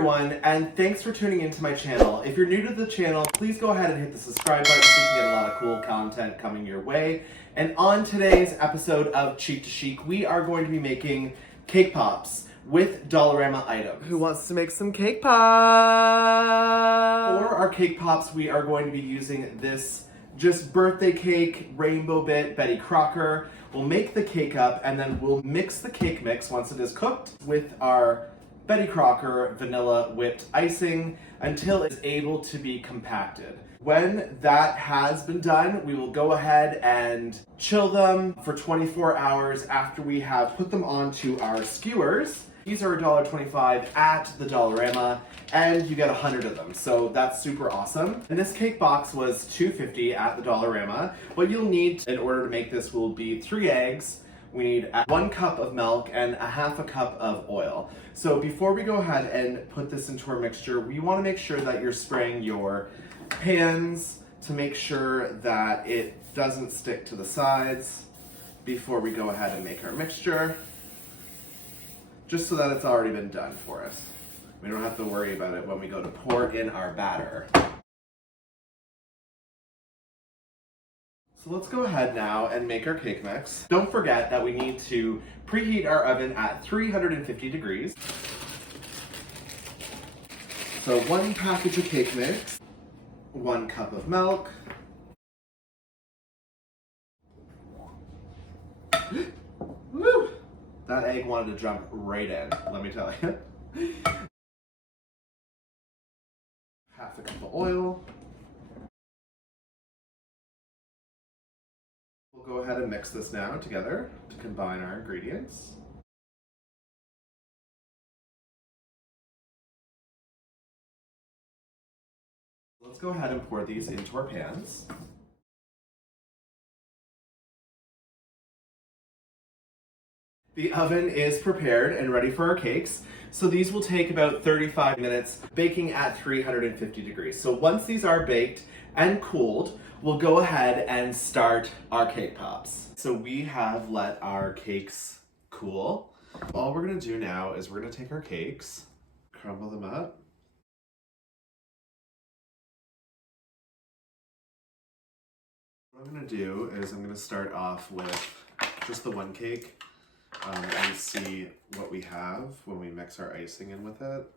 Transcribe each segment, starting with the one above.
everyone, and thanks for tuning into my channel. If you're new to the channel, please go ahead and hit the subscribe button so you can get a lot of cool content coming your way. And on today's episode of Cheek to Chic, we are going to be making cake pops with Dollarama items. Who wants to make some cake pops? For our cake pops, we are going to be using this just birthday cake, rainbow bit, Betty Crocker. We'll make the cake up and then we'll mix the cake mix once it is cooked with our Betty Crocker vanilla whipped icing until it's able to be compacted. When that has been done, we will go ahead and chill them for 24 hours after we have put them onto our skewers. These are $1.25 at the Dollarama, and you get 100 of them, so that's super awesome. And this cake box was $2.50 at the Dollarama. What you'll need in order to make this will be 3 eggs. We need 1 cup of milk and a half a cup of oil. So before we go ahead and put this into our mixture, we want to make sure that you're spraying your pans to make sure that it doesn't stick to the sides before we go ahead and make our mixture, just so that it's already been done for us. We don't have to worry about it when we go to pour in our batter. So let's go ahead now and make our cake mix. Don't forget that we need to preheat our oven at 350 degrees. So 1 package of cake mix, 1 cup of milk, woo! That egg wanted to jump right in, let me tell you. Half a cup of oil. We'll go ahead and mix this now together to combine our ingredients. Let's go ahead and pour these into our pans. The oven is prepared and ready for our cakes. So these will take about 35 minutes baking at 350 degrees. So once these are baked and cooled, we'll go ahead and start our cake pops. So we have let our cakes cool. All we're gonna do now is we're gonna take our cakes, crumble them up. What I'm gonna do is I'm gonna start off with just the 1 cake and see what we have when we mix our icing in with it.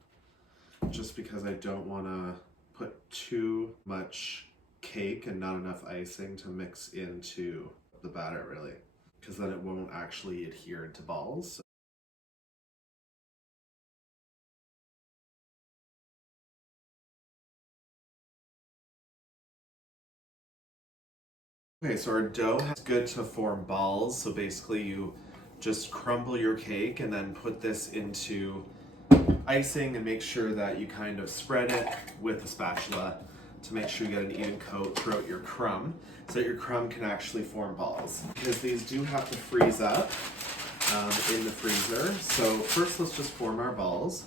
Just because I don't wanna put too much cake and not enough icing to mix into the batter really, because then it won't actually adhere to balls. Okay, so our dough is good to form balls. So basically you just crumble your cake and then put this into icing and make sure that you kind of spread it with a spatula to make sure you get an even coat throughout your crumb so that your crumb can actually form balls. Because these do have to freeze up in the freezer. So first let's just form our balls.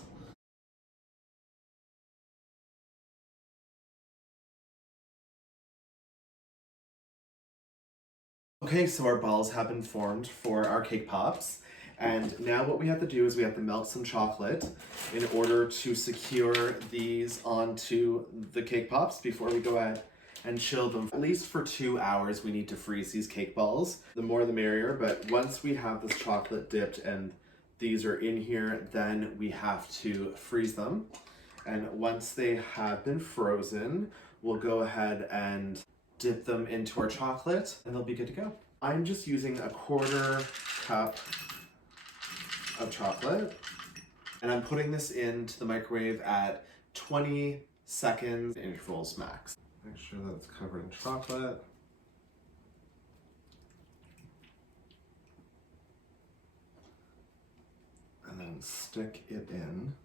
Okay, so our balls have been formed for our cake pops. And now what we have to do is we have to melt some chocolate in order to secure these onto the cake pops before we go ahead and chill them. At least for 2 hours we need to freeze these cake balls. The more the merrier, but once we have this chocolate dipped and these are in here, then we have to freeze them. And once they have been frozen, we'll go ahead and dip them into our chocolate and they'll be good to go. I'm just using a 1/4 cup of chocolate and I'm putting this into the microwave at 20 seconds intervals max. Make sure that it's covered in chocolate. And then stick it in.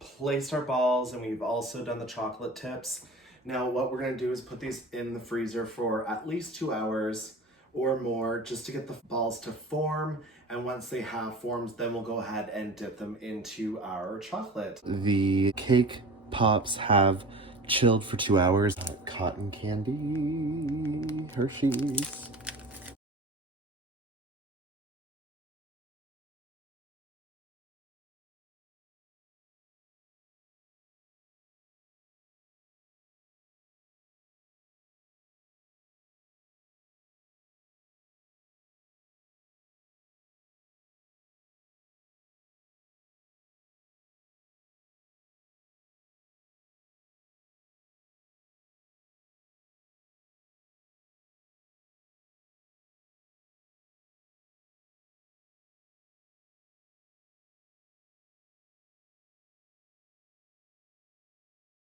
Placed our balls and we've also done the chocolate tips. Now what we're gonna do is put these in the freezer for at least 2 hours or more just to get the balls to form, and once they have formed, then we'll go ahead and dip them into our chocolate. The cake pops have chilled for 2 hours. Cotton candy, Hershey's.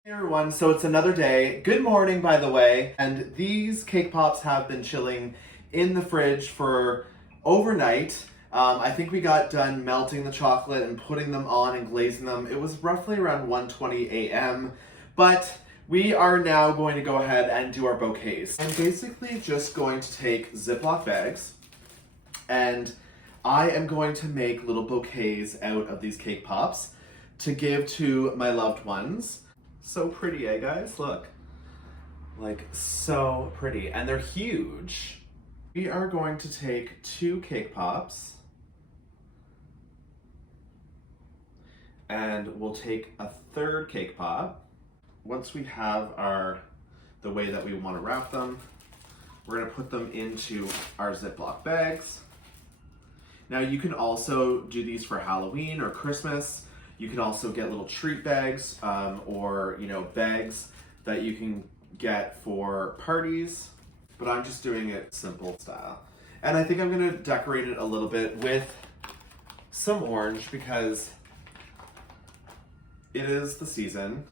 Hey everyone, so it's another day. Good morning, by the way. And these cake pops have been chilling in the fridge for overnight. I think we got done melting the chocolate and putting them on and glazing them. It was roughly around 1:20 a.m. But we are now going to go ahead and do our bouquets. I'm basically just going to take Ziploc bags and I am going to make little bouquets out of these cake pops to give to my loved ones. So pretty, eh guys? Look. Like, so pretty. And they're huge. We are going to take 2 cake pops and we'll take a 3rd cake pop. Once we have the way that we want to wrap them, we're going to put them into our Ziploc bags. Now you can also do these for Halloween or Christmas. You can also get little treat bags or bags that you can get for parties, but I'm just doing it simple style. And I think I'm gonna decorate it a little bit with some orange because it is the season.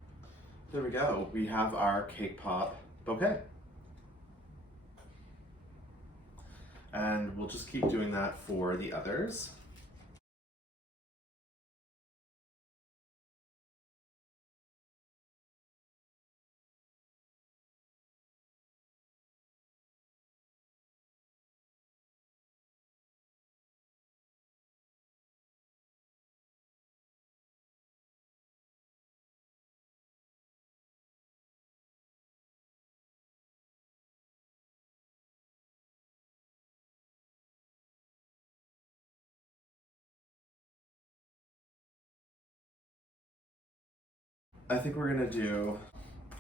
There we go. We have our cake pop bouquet. And we'll just keep doing that for the others. I think we're gonna do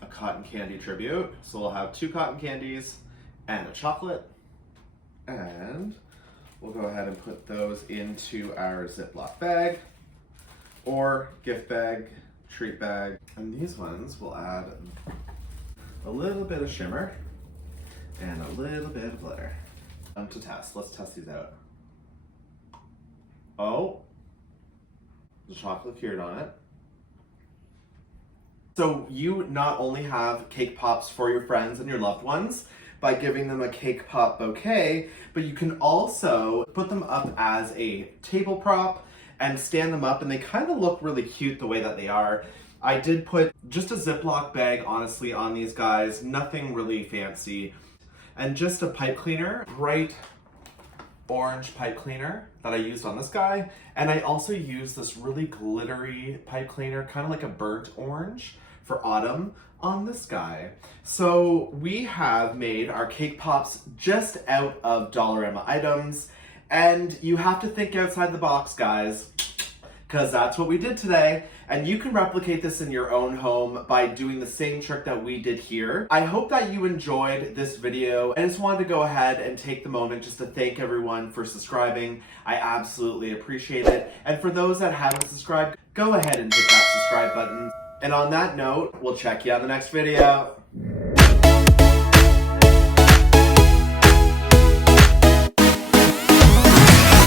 a cotton candy tribute. So we'll have 2 cotton candies and a chocolate. And we'll go ahead and put those into our Ziploc bag or gift bag, treat bag. And these ones will add a little bit of shimmer and a little bit of glitter. To test, let's test these out. Oh, the chocolate cured on it. So you not only have cake pops for your friends and your loved ones by giving them a cake pop bouquet, but you can also put them up as a table prop and stand them up, and they kind of look really cute the way that they are. I did put just a Ziploc bag, honestly, on these guys, nothing really fancy, and just a pipe cleaner, bright orange pipe cleaner that I used on this guy. And I also used this really glittery pipe cleaner, kind of like a burnt orange for autumn on this guy. So we have made our cake pops just out of Dollarama items, and you have to think outside the box, guys, because that's what we did today. And you can replicate this in your own home by doing the same trick that we did here. I hope that you enjoyed this video. I just wanted to go ahead and take the moment just to thank everyone for subscribing. I absolutely appreciate it. And for those that haven't subscribed, go ahead and hit that subscribe button. And on that note, we'll check you on the next video.